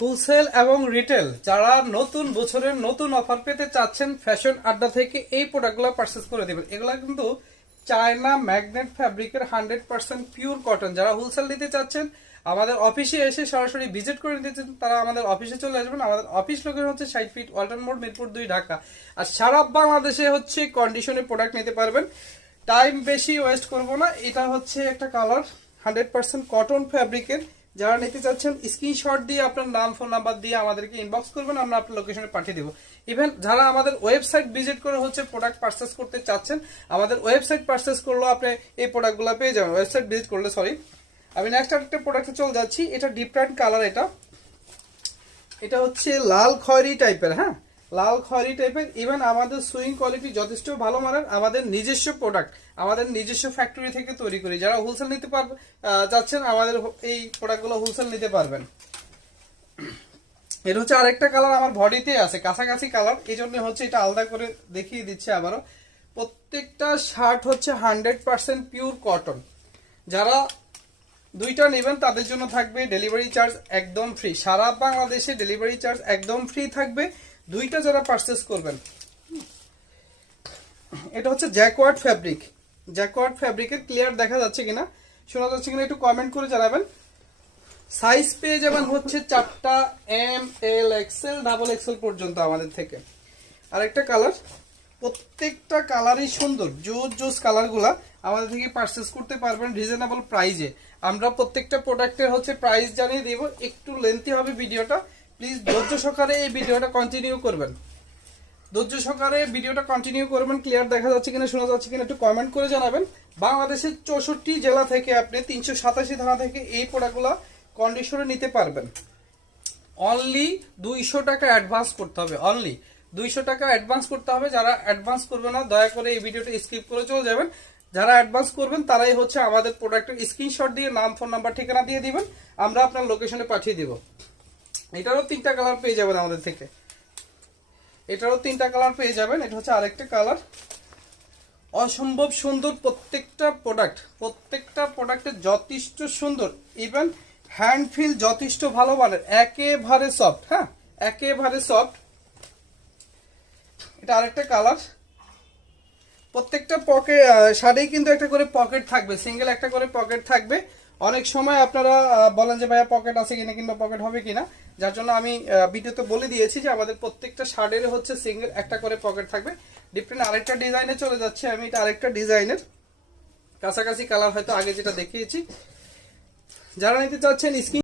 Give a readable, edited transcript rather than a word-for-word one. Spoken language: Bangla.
হোলসেল এবং রিটেল যারা নতুন বছরের নতুন অফার পেতে চাচ্ছেন ফ্যাশন আড্ডা থেকে এই প্রোডাক্টগুলো পারচেস করে দিবেন। এগুলা কিন্তু চায়না ম্যাগনেট ফ্যাব্রিকের 100% পিওর কটন। যারা হোলসেল নিতে চাচ্ছেন আমাদের অফিসে এসে সরাসরি ভিজিট করে নিতে চান তারা আমাদের অফিসে চলে আসবেন। আমাদের অফিস লোকেশন হচ্ছে 60 ফিট ওয়ালটন মোড়, মিরপুর 2, ঢাকা। আর সারা বাংলাদেশে হচ্ছে কন্ডিশনে প্রোডাক্ট নিতে পারবেন। টাইম বেশি ওয়েস্ট করব না। এটা হচ্ছে একটা কালার 100% কটন ফ্যাব্রিকের। যারা নিতে চাচ্ছেন স্ক্রিনশট দিয়ে আপনার নাম ফোন নাম্বার দিয়ে আমাদেরকে ইনবক্স করবেন, আমরা আপনার লোকেশনে পাঠিয়ে দেবো। ইভেন যারা আমাদের ওয়েবসাইট ভিজিট করে হচ্ছে প্রোডাক্ট পারচেস করতে চাচ্ছেন, আমাদের ওয়েবসাইট পারচেস করলেও আপনি এই প্রোডাক্টগুলো পেয়ে যাবেন। ওয়েবসাইট ভিজিট করলে সরি। আমি নেক্সট আরেকটা প্রোডাক্টে চলে যাচ্ছি। এটা ডিফারেন্ট কালার। এটা হচ্ছে লাল খয়েরি টাইপের। হ্যাঁ, লাল খয়েরি টাইপের। ইভেন আমাদের সুইং কোয়ালিটি যথেষ্ট ভালো মানের। আমাদের নিজস্ব প্রোডাক্ট, আমাদের নিজস্ব ফ্যাক্টরি থেকে তৈরি করি। যারা হোলসেল নিতে পারবেন চাচ্ছেন আমাদের এই প্রোডাক্টগুলো হোলসেল নিতে পারবেন। এটা হচ্ছে আরেকটা কালার আমার বডিতে আছে, কাছাকাছি কালার, এই জন্য হচ্ছে এটা আলাদা করে দেখিয়ে দিচ্ছে আবারও। প্রত্যেকটা শার্ট হচ্ছে 100% পিওর কটন। যারা দুইটা নেবেন তাদের জন্য থাকবে ডেলিভারি চার্জ একদম ফ্রি। সারা বাংলাদেশে ডেলিভারি চার্জ একদম ফ্রি থাকবে দুইটা যারা পারচেস করবেন। এটা হচ্ছে জ্যাকওয়ার্ড ফ্যাব্রিক। জ্যাকওয়ার্ড ফ্যাব্রিকের ক্লিয়ার দেখা যাচ্ছে কিনা, শোনা যাচ্ছে কিনা একটু কমেন্ট করে জানাবেন। সাইজ পেয়ে যাবেন হচ্ছে 4টা, এম, এল, এক্সেল, ডাবল এক্সেল পর্যন্ত আমাদের থেকে। আরেকটা কালার, প্রত্যেকটা কালারই সুন্দর। জোস কালারগুলা আমাদের থেকে পারচেস করতে পারবেন রিজনেবল প্রাইজে। আমরা প্রত্যেকটা প্রোডাক্টের হচ্ছে প্রাইস জানিয়ে দিব। একটু লেন্থি হবে ভিডিওটা, প্লিজ ধৈর্য সহকারে এই ভিডিওটা কন্টিনিউ করবেন। ধৈর্য সহকারে ভিডিওটা কন্টিনিউ করবেন। ক্লিয়ার দেখা যাচ্ছে কিনা, শোনা যাচ্ছে কিনা একটু কমেন্ট করে জানাবেন। বাংলাদেশের 64 জেলা থেকে আপনি 387 থানা থেকে এই প্রোডাক্টগুলো কন্ডিশনে নিতে পারবেন। অনলি 200 টাকা অ্যাডভান্স করতে হবে। অনলি 200 টাকা অ্যাডভান্স করতে হবে। যারা অ্যাডভান্স করবে না দয়া করে এই ভিডিওটা স্কিপ করে চলে যাবেন। যারা অ্যাডভান্স করবেন তারাই হচ্ছে আমাদের প্রোডাক্টের স্ক্রিনশট দিয়ে নাম ফোন নাম্বার ঠিকানা দিয়ে দিবেন, আমরা আপনার লোকেশনে পাঠিয়ে দিব। এটারও 3টা কালার পেয়ে যাবেন আমাদের থেকে। এটারও 3টা কালার পেয়ে যাবেন। এটা হচ্ছে আরেকটা কালার, অসম্ভব সুন্দর। প্রত্যেকটা প্রোডাক্টে যথেষ্ট সুন্দর। ইভেন হ্যান্ড ফিল যথেষ্ট ভালো মানের, একেবারে সফট। হ্যাঁ, একেবারে সফট। এটা আরেকটা কালার। প্রত্যেকটা পকেট শাড়ি কিন্তু একটা করে পকেট থাকবে, সিঙ্গেল একটা করে পকেট থাকবে। অনেক সময় আপনারা বলেন যে ভাইয়া পকেট আছে কিনা কিংবা পকেট হবে কিনা, যার জন্য আমি ভিডিওতে বলে দিয়েছি যে আমাদের প্রত্যেকটা শার্টের হচ্ছে সিঙ্গেল একটা করে পকেট থাকবে। ডিফারেন্ট আরেকটা ডিজাইনে চলে যাচ্ছে আমি। এটা আরেকটা ডিজাইনের কাছাকাছি কালার, হয়তো আগে যেটা দেখিয়েছি। যারা নিতে চাচ্ছেন স্ক্রিন